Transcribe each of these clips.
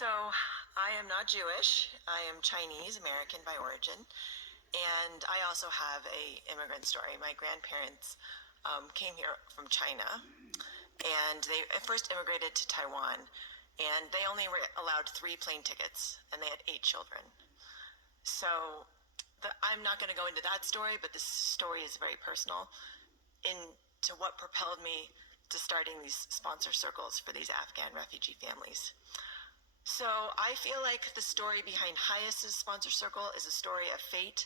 So, I am not Jewish. I am Chinese American by origin, and I also have a immigrant story. My grandparents came here from China, and they first immigrated to Taiwan, and they only were allowed 3 plane tickets, and they had 8 children. So, I'm not going to go into that story, but this story is very personal into what propelled me to starting these sponsor circles for these Afghan refugee families. So I feel like the story behind HEA's sponsor circle is a story of fate,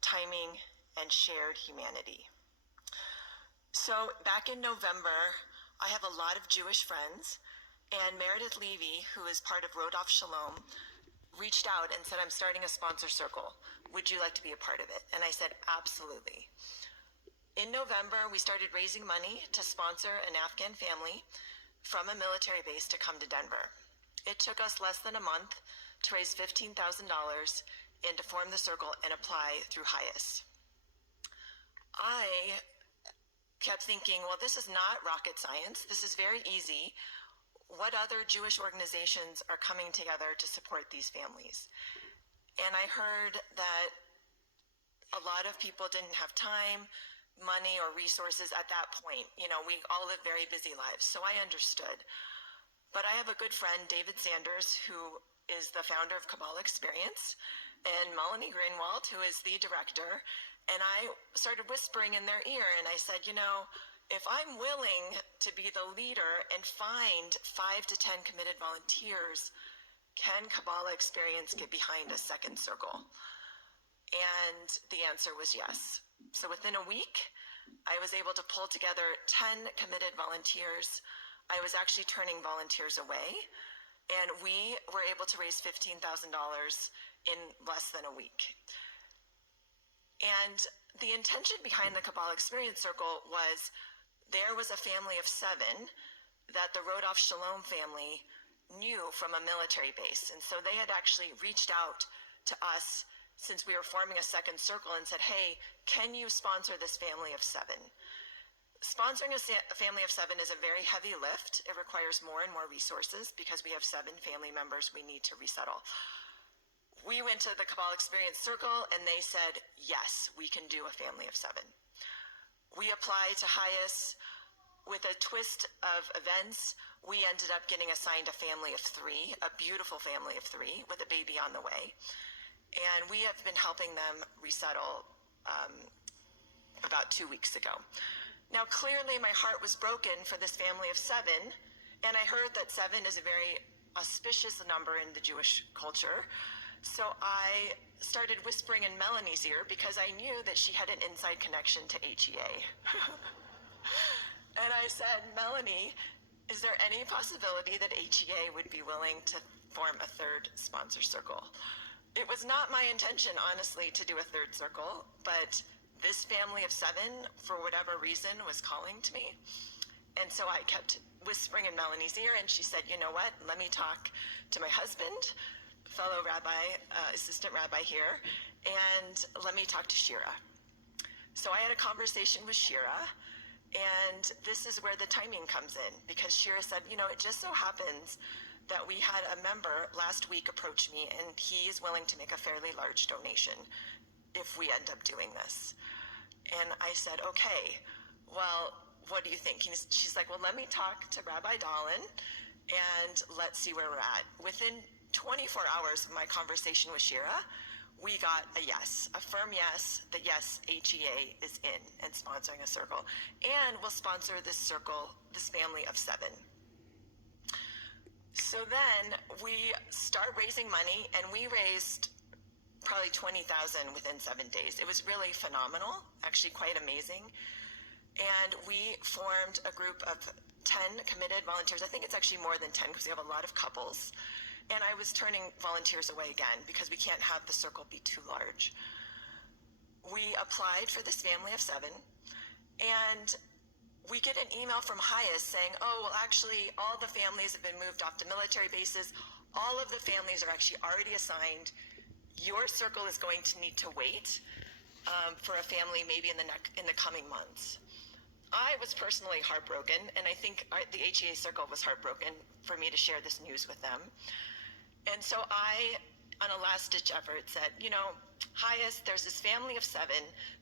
timing, and shared humanity. So back in November, I have a lot of Jewish friends, and Meredith Levy, who is part of Rodolph Shalom, reached out and said, I'm starting a sponsor circle. Would you like to be a part of it? And I said, absolutely. In November, we started raising money to sponsor an Afghan family from a military base to come to Denver. It took us less than a month to raise $15,000 and to form the circle and apply through HEA. I kept thinking, well, this is not rocket science. This is very easy. What other Jewish organizations are coming together to support these families? And I heard that a lot of people didn't have time, money, or resources at that point. You know, we all live very busy lives, so I understood. But I have a good friend, David Sanders, who is the founder of Kabbalah Experience, and Melanie Greenwald, who is the director. And I started whispering in their ear, and I said, you know, if I'm willing to be the leader and find 5 to 10 committed volunteers, can Kabbalah Experience get behind a second circle? And the answer was yes. So within a week, I was able to pull together 10 committed volunteers. I was actually turning volunteers away, and we were able to raise $15,000 in less than a week. And the intention behind the Kabbalah Experience Circle was there was a family of 7 that the Rodolph Shalom family knew from a military base. And so they had actually reached out to us since we were forming a second circle and said, hey, can you sponsor this family of 7? Sponsoring a family of 7 is a very heavy lift. It requires more and more resources because we have 7 family members we need to resettle. We went to the Kabbalah Experience Circle and they said, yes, we can do a family of 7. We applied to HEA. With a twist of events, we ended up getting assigned a family of 3, a beautiful family of 3 with a baby on the way. And we have been helping them resettle about 2 weeks ago. Now, clearly my heart was broken for this family of 7, and I heard that 7 is a very auspicious number in the Jewish culture. So I started whispering in Melanie's ear because I knew that she had an inside connection to HEA. And I said, Melanie, is there any possibility that HEA would be willing to form a 3rd sponsor circle? It was not my intention, honestly, to do a 3rd circle, but this family of 7, for whatever reason, was calling to me. And so I kept whispering in Melanie's ear, and she said, you know what, let me talk to my husband, fellow rabbi, assistant rabbi here, and let me talk to Shira. So I had a conversation with Shira, and this is where the timing comes in, because Shira said, you know, it just so happens that we had a member last week approach me, and he is willing to make a fairly large donation if we end up doing this. And I said, okay, well, what do you think? She's like, well, let me talk to Rabbi Dahlin and let's see where we're at. Within 24 hours of my conversation with Shira, we got a yes, a firm yes, that yes, HEA is in and sponsoring a circle, and will sponsor this circle, this family of 7. So then we start raising money, and we raised probably 20,000 within 7 days. It was really phenomenal, actually quite amazing. And we formed a group of 10 committed volunteers. I think it's actually more than 10 because we have a lot of couples. And I was turning volunteers away again because we can't have the circle be too large. We applied for this family of 7, and we get an email from HEA saying, oh, well, actually, all the families have been moved off to military bases. All of the families are actually already assigned. Your circle is going to need to wait for a family maybe in the coming months. I was personally heartbroken, and I think the HEA circle was heartbroken for me to share this news with them. And so I, on a last-ditch effort, said, you know, highest, there's this family of 7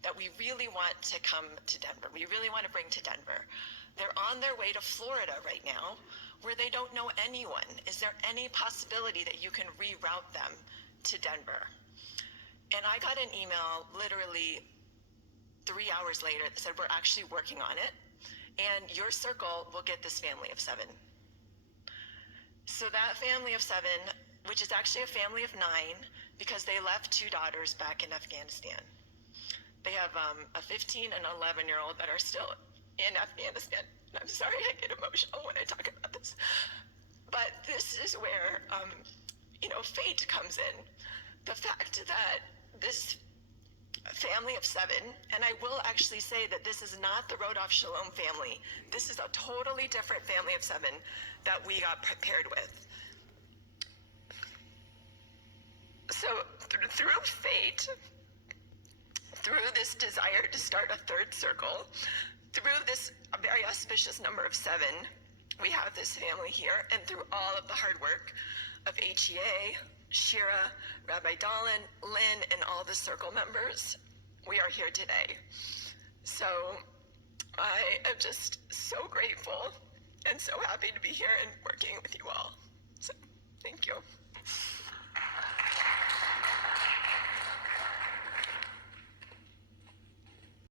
that we really want to come to Denver. We really want to bring to Denver. They're on their way to Florida right now, where they don't know anyone. Is there any possibility that you can reroute them to Denver? And I got an email literally 3 hours later that said, we're actually working on it, and your circle will get this family of 7. So that family of 7, which is actually a family of 9, because they left 2 daughters back in Afghanistan. They have a 15 and 11-year-old that are still in Afghanistan. And I'm sorry, I get emotional when I talk about this. But this is where, you know, fate comes in. The fact that this family of 7, and I will actually say that this is not the Rodolph Shalom family. This is a totally different family of 7 that we got prepared with. So through fate, through this desire to start a 3rd circle, through this very auspicious number of 7, we have this family here, and through all of the hard work of HEA, Shira, Rabbi Dahlin, Lynn, and all the circle members, we are here today. So I am just so grateful and so happy to be here and working with you all. So thank you.